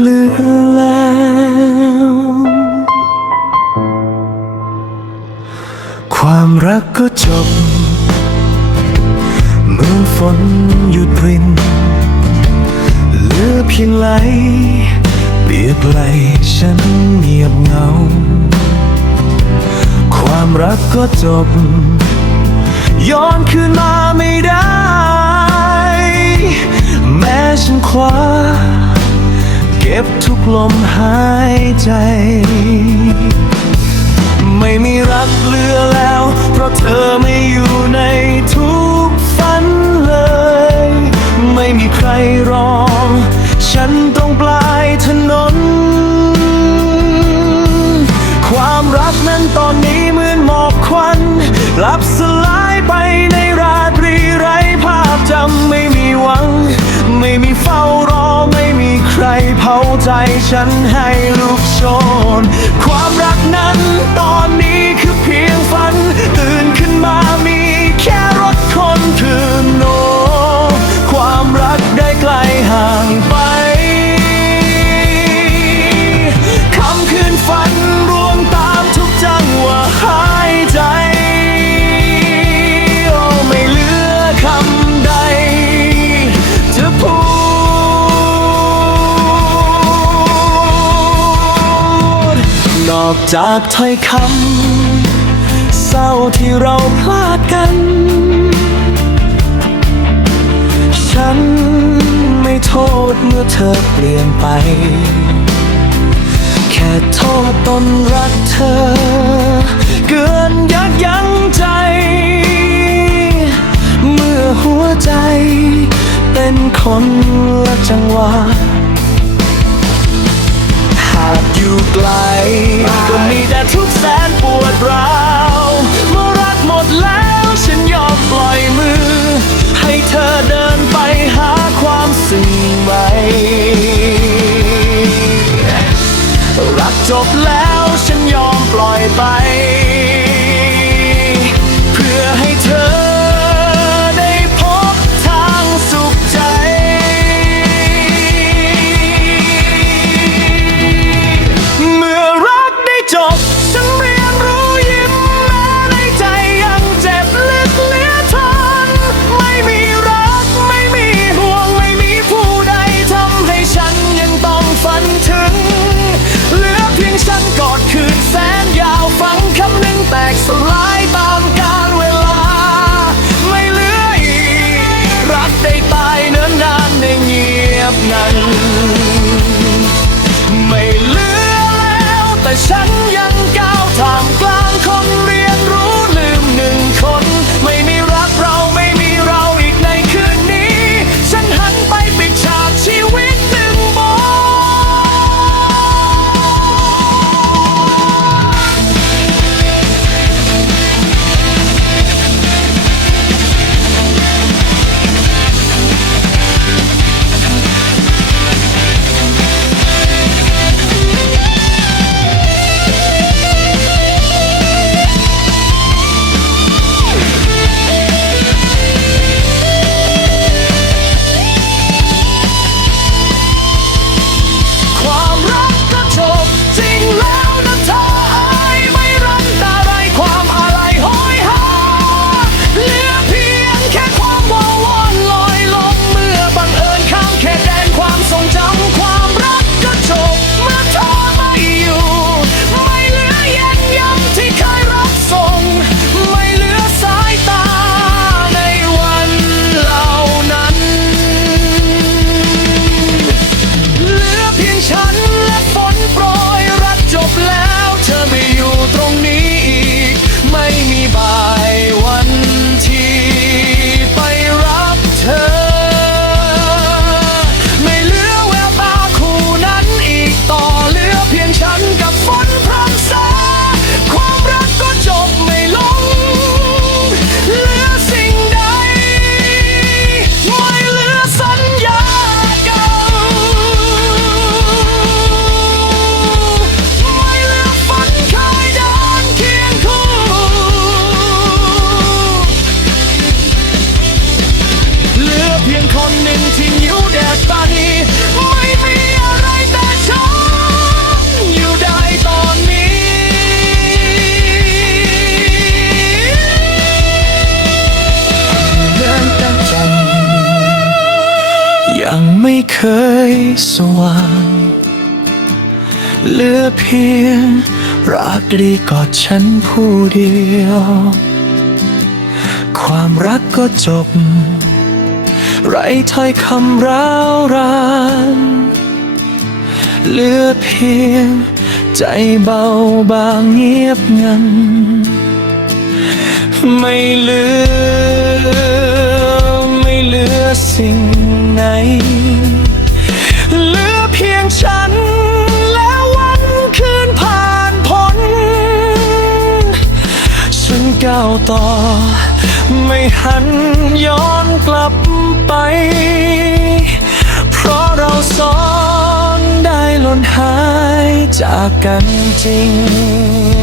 เหลือแล้วความรักก็จบเหมือนฝนหยุดรินเหลือเพียงไหลเปียกไหลฉันเงียบเหงาความรักก็จบย้อนคืนมาไม่ได้แม้ฉันคว้าเก็บทุกลมหายใจไม่มีรักเหลือแล้วเพราะเธอไม่อยู่ในทุกฝันเลยไม่มีใครรอฉันตรงปลายถนนความรักนั้นตอนนี้เหมือนหมอกควันลับสลายไปในราตรีไร้ภาพจำไม่มีหวังไม่มีเฝ้ารอไม่มีใครเผาใจฉันให้ลุกโชนความรักนั้นตอนนี้คือเพียงฝันตื่นขึ้นมามีแค่รถคนคืนโนความรักได้ไกลห่างไปคำคืนฝันรวมตามทุกจังหวะหายใจโอ้ไม่เหลือคำใดจะพูดนอกจากถ้อยคำเศร้าที่เราพลาดกันฉันไม่โทษเมื่อเธอเปลี่ยนไปแค่โทษตนรักเธอเกินยับยั้งใจเมื่อหัวใจเป็นคนละจังหวะหากอยู่ไกลก็มีแต่ทุกข์แสนปวดร้าวเมื่อรักหมดแล้วฉันยอมปล่อยมือให้เธอเดินไปหาความซึ้งไว้รักจบแล้วฉันยอมปล่อยไปเพื่อให้เธอได้พบทางสุขใจ สว่างเหลือเพียงรักดีกอดฉันผู้เดียว ความรักก็จบไร้ถ้อยคำร้าวรานเหลือเพียงใจเบาบางเงียบงันไม่เหลือสิ่งไหนเหลือเพียงฉันและวันคืนผ่านพ้นฉันก้าวต่อไม่หันย้อนกลับไปเพราะเราสองได้หล่นหายจากกันจริง